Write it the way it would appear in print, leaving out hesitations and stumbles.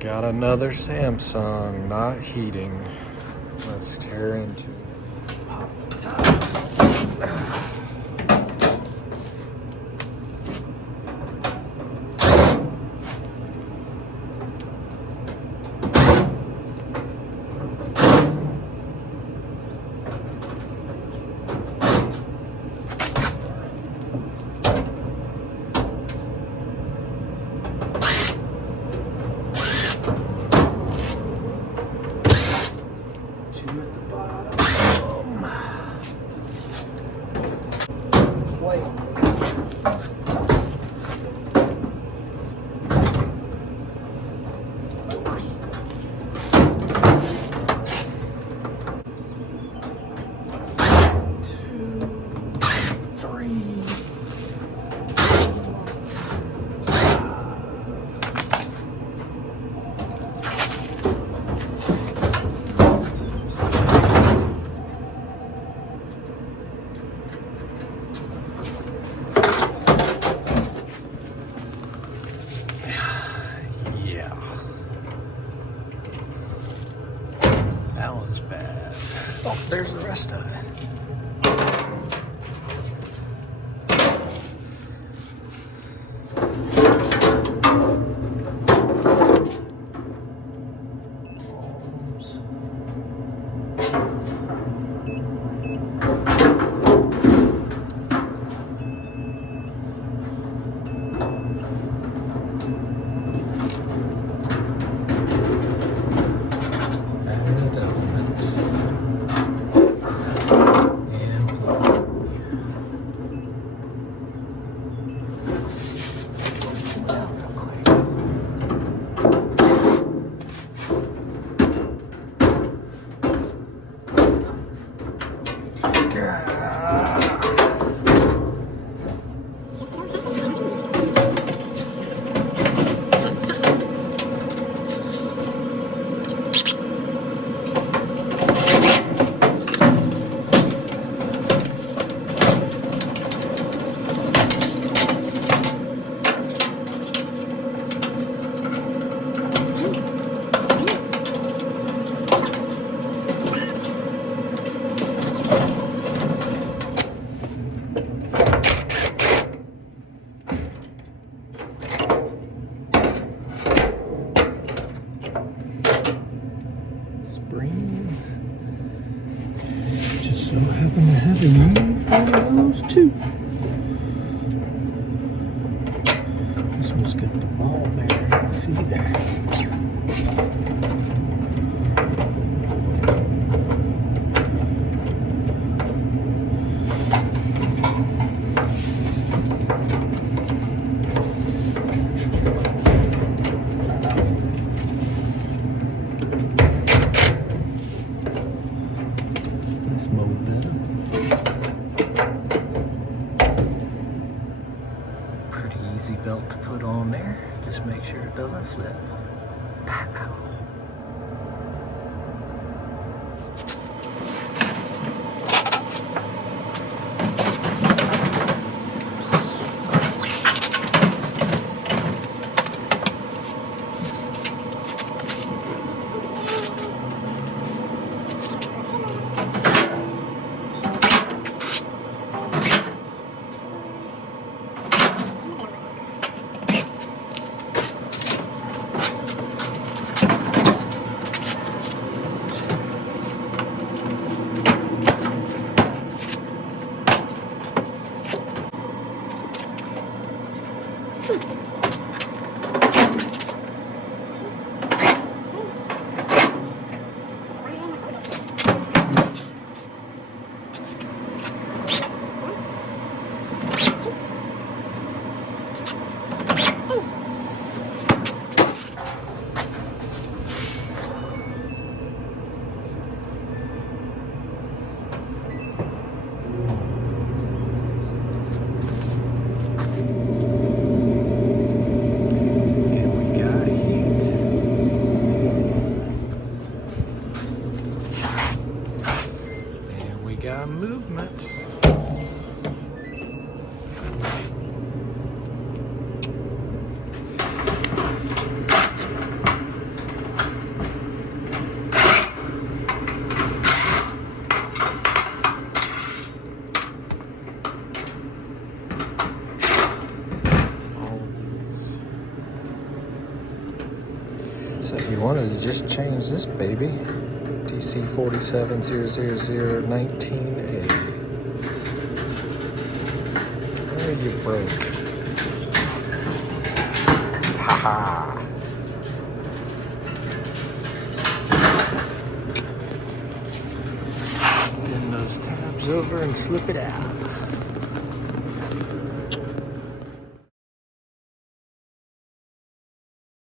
Got another Samsung not heating. Let's tear into it. Pop the top. That one's bad. Oh, there's the rest of it. Spring. Just so happen to have used one of those too. This one's got the ball bearing. See there. Pretty easy belt to put on there. Just make sure it doesn't flip. Pow. So you wanted to just change this baby. DC 4700019A. There you broke. Haha. Bend those tabs over and slip it out.